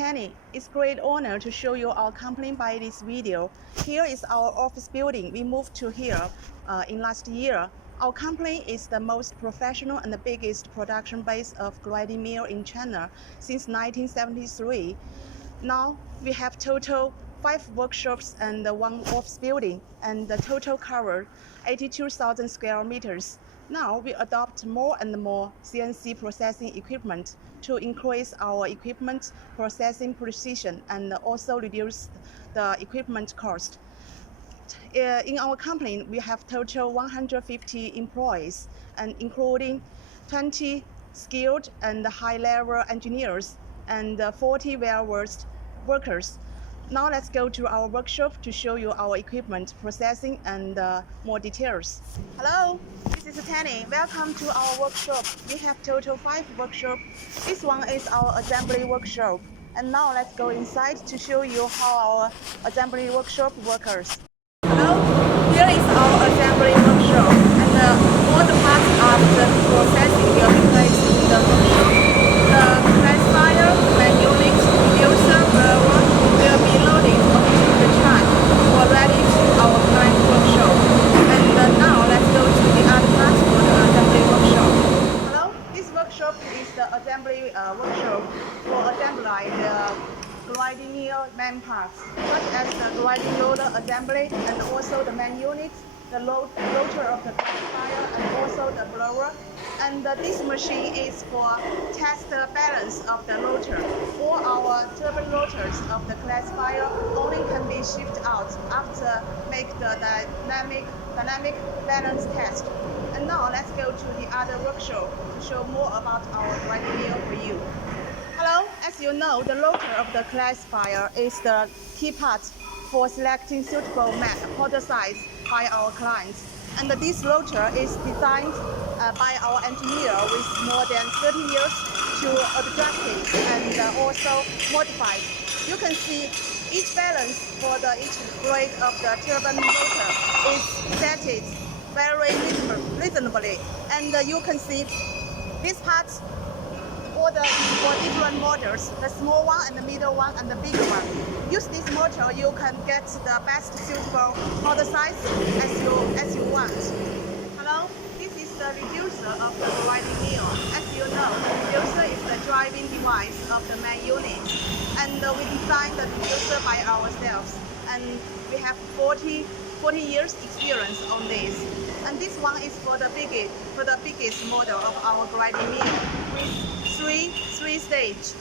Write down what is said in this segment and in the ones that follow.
Kenny. It's a great honor to show you our company by this video. Here is our office building. We moved to here in last year. Our company is the most professional and the biggest production base of grinding mill in China since 1973. Now we have total 5 workshops and 1 office building, and the total cover 82,000 square meters. Now we adopt more and more CNC processing equipment to increase our equipment processing precision and also reduce the equipment cost. In our company, we have total 150 employees, and including 20 skilled and high-level engineers and 40 well-versed workers. Now let's go to our workshop to show you our equipment processing and more details. Hello, this is Tanny. Welcome to our workshop. We have total 5 workshops. This one is our assembly workshop. And now let's go inside to show you how our assembly workshop works. Hello, here is our assembly workshop, and all the parts of the processing will be placed in the workshop. The classifier, manual unit, reducer, blower will be loaded onto the truck or ready to our client workshop. And now let's go to the other part for the assembly workshop. Hello, this workshop is the assembly workshop for assembly the grinding mill main parts, such as the grinding roller assembly and also the main unit, the rotor of the classifier, and also the blower. And this machine is for test the balance of the rotor. All our turbine rotors of the classifier only can be shipped out after make the dynamic balance test. And now let's go to the other workshop to show more about our grinding mill for you. Hello, as you know, the rotor of the classifier is the key part for selecting suitable powder size by our clients. And this rotor is designed by our engineer with more than 30 years to adjust it and also modify it. You can see each balance for each grade of the turbine rotor is set very reasonably. And you can see these parts for different motors, the small one and the middle one and the bigger one. Use this motor, you can get the best suitable powder size as you want. Hello, this is the reducer of the grinding mill. As you know, the reducer is the driving device of the main unit, and we designed the reducer by ourselves, and we have 40 years experience on this. And this one is for the biggest model of our grinding mill with three stage.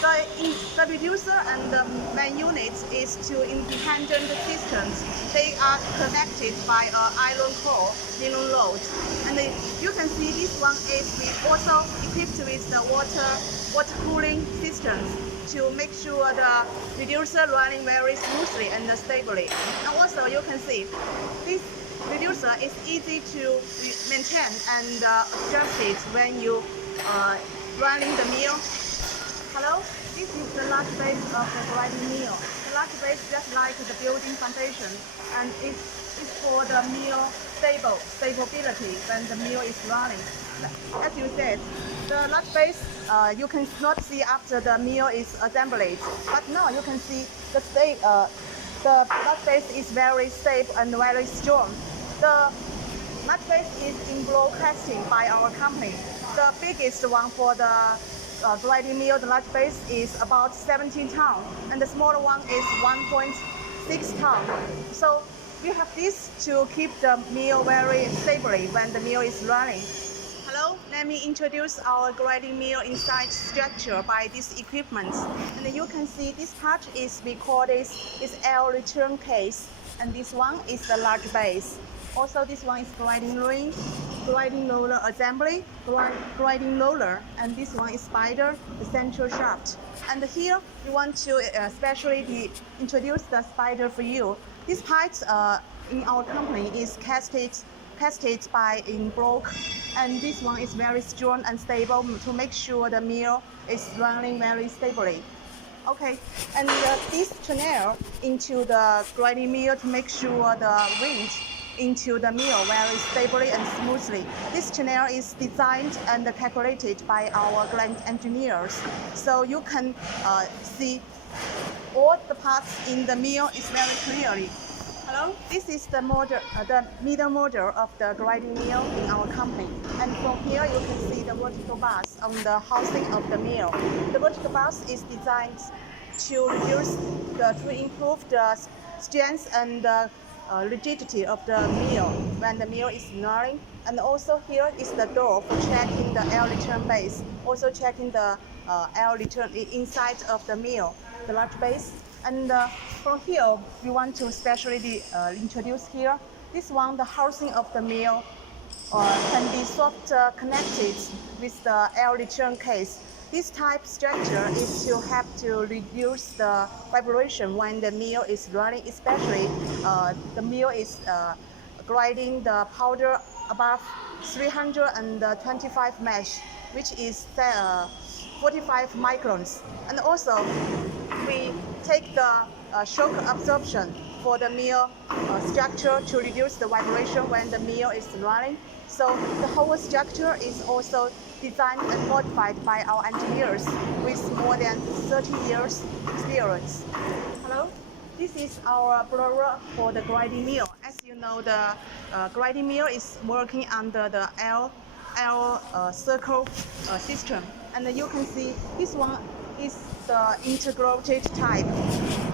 The reducer and the main unit is two independent systems. They are connected by an iron core, nylon rod. And you can see this one is also equipped with the water cooling systems to make sure the reducer running very smoothly and stably. And also you can see this reducer is easy to maintain and adjust it when you running the mill. Hello, this is the large base of the grinding mill. The large base just like the building foundation, and it's for the mill stability when the mill is running. As you said, the large base you cannot see after the mill is assembled, but now you can see the large base is very stable and very strong. The large base is in block casting by our company. The biggest one for the grinding mill, the large base is about 17 tons, and the smaller one is 1.6 tons. So we have this to keep the mill very stably when the mill is running. Hello, let me introduce our grinding mill inside structure by this equipment. And you can see this part we call this L return case, and this one is the large base. Also, this one is grinding ring, grinding roller assembly, grinding roller, and this one is spider, the central shaft. And here we want to especially introduce the spider for you. This part in our company is casted in block, and this one is very strong and stable to make sure the mill is running very stably. Okay, and this channel into the grinding mill to make sure the wind into the mill very stably and smoothly. This channel is designed and calculated by our GuiLin engineers, so you can see all the parts in the mill is very clearly. Hello, this is the model, the middle model of the grinding mill in our company. And from here you can see the vertical bars on the housing of the mill. The vertical bars is designed to improve the strength and rigidity of the mill when the mill is running. And also here is the door for checking the air return base, also checking the air return inside of the mill, the large base. And from here, we want to specially introduce here. This one, the housing of the mill can be soft connected with the air return case. This type structure is to help to reduce the vibration when the mill is running, especially the mill is grinding the powder above 325 mesh, which is 45 microns. And also, we take the shock absorption for the mill structure to reduce the vibration when the mill is running. So the whole structure is also designed and modified by our engineers with more than 30 years experience. Hello, this is our blower for the grinding mill. As you know, the grinding mill is working under the L circle system, and you can see this one is the integrated type.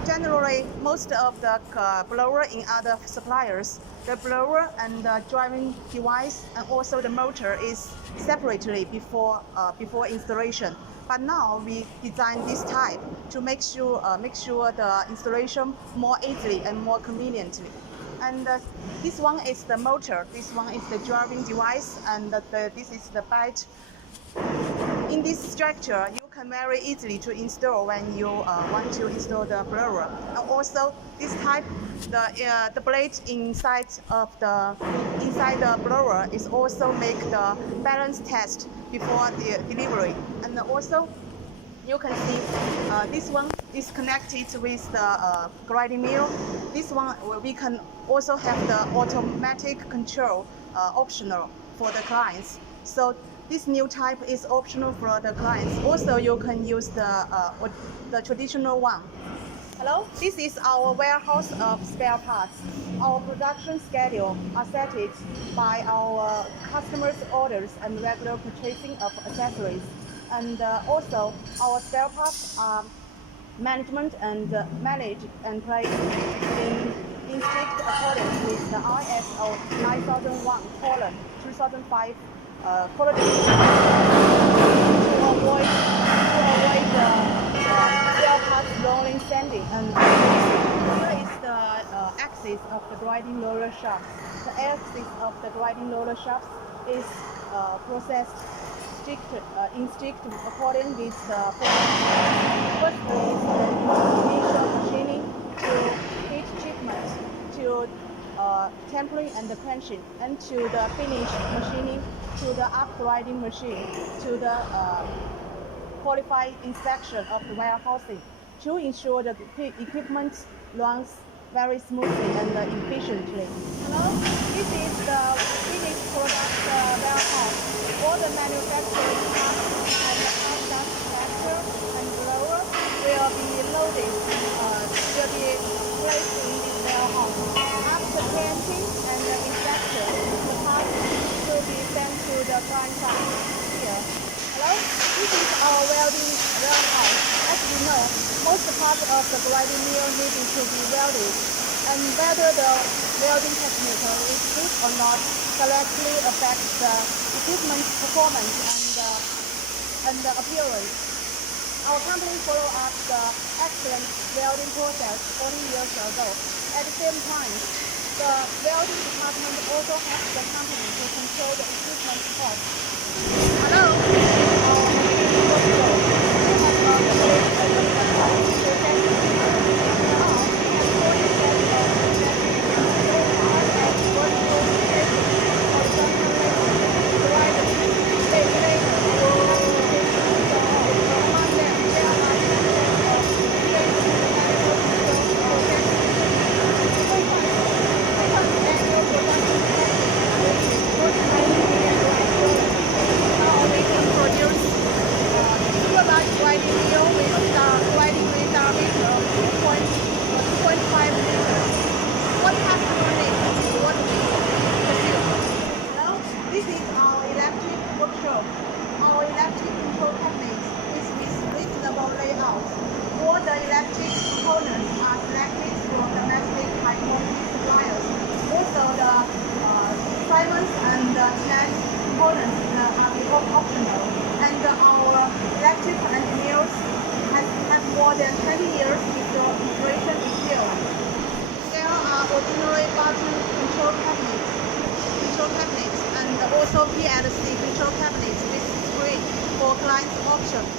Generally, most of the blower in other suppliers, the blower and the driving device and also the motor is separately before installation. But now we design this type to make sure the installation more easily and more conveniently. And this one is the motor, this one is the driving device, and this is the bite. In this structure, you can very easily to install when you want to install the blower. And also, this type, the blade inside the blower is also make the balance test before the delivery. And also, you can see this one is connected with the grinding mill. This one we can also have the automatic control optional for the clients. So this new type is optional for the clients. Also, you can use the traditional one. Hello, this is our warehouse of spare parts. Our production schedule are set by our customers' orders and regular purchasing of accessories. And also, our spare parts are managed and placed in strict accordance with the ISO 9001:2005 quality to avoid the spare parts rolling, standing. And here is the axis of the grinding roller shaft. The axis of the grinding roller shaft is processed in strict accordance with the firstly is the initial machining to heat treatment to tempering and quenching, and to the finish machining to the up-grinding machine to the qualified inspection of the warehousing to ensure that the equipment runs very smoothly and efficiently. Hello, this is the finished product warehouse. All the manufacturing parts and the part dust collector and blower will be loaded and will be placed in this warehouse. After painting and inspection, the parts will be sent to the grind site here. Hello, this is our welding warehouse. As you know, most parts of the grinding mill needed to be welded, and whether the welding technique is good or not directly affects the equipment's performance and the appearance. Our company followed up the excellent welding process 40 years ago. At the same time, the welding department also helps the company to control the equipment cost. components are optional, and our electrical engineers have more than 20 years with the integration experience. There are ordinary button control cabinets, and also PLC control cabinets with screen for clients option.